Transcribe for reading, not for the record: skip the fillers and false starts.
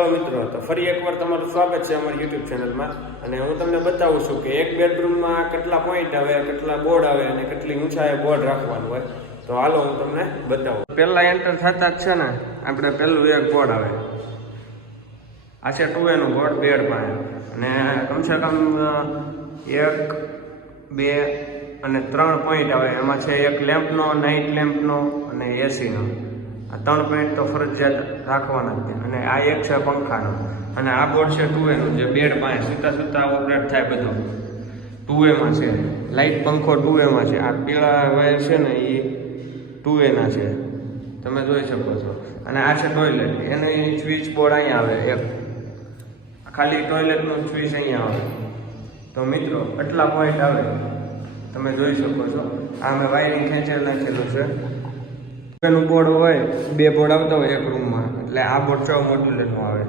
Hello મિત્રો, તો ફરી એકવાર તમારું સ્વાગત છે અમારી યુટ્યુબ ચેનલમાં. અને હું તમને બતાવું છું કે એક બેડરૂમમાં કેટલા પોઈન્ટ આવે, કેટલા બોર્ડ આવે અને કેટલી ઊંચાઈએ બોર્ડ રાખવાનું હોય. તો હાલો હું તમને બતાવું. પહેલા એન્ટર થતા જ છે ને આપણે પહેલું એક બોર્ડ આવે, આ છે 2A નું બોર્ડ બેડ પાસે. અને કમસે કમ 1, 2 અને 3 પોઈન્ટ આવે. એમાં છે એક લેમ્પનો, નાઇટ લેમ્પનો અને એસીનો. આ 3 પોઈન્ટ તો ફરજિયાત રાખવાના જ છે. અને આ એક છે પંખાનો. અને આ બોર્ડ છે 2A નું, જે બેડ પાસે સુતા સુતા ઓપરેટ થાય બધું 2A માં છે. લાઇટ પંખો 2A માં છે. આ પીળા વાયર છે ને એ 2A ના છે, તમે જોઈ શકો છો. અને આ છે ટોયલેટ, એની સ્વિચ બોર્ડ અહીંયા આવે, એક ખાલી ટોયલેટનું સ્વિચ અહીંયા આવે. તો મિત્રો આટલા પોઈન્ટ આવે, તમે જોઈ શકો છો. આ મેં વાયરિંગ ખેંચેલ નાખેલું છે. એનું બોર્ડ હોય, 2 બોર્ડ આવતા હોય એક રૂમમાં, એટલે આ બોર્ડ 4 મોડ્યુલરનું આવે.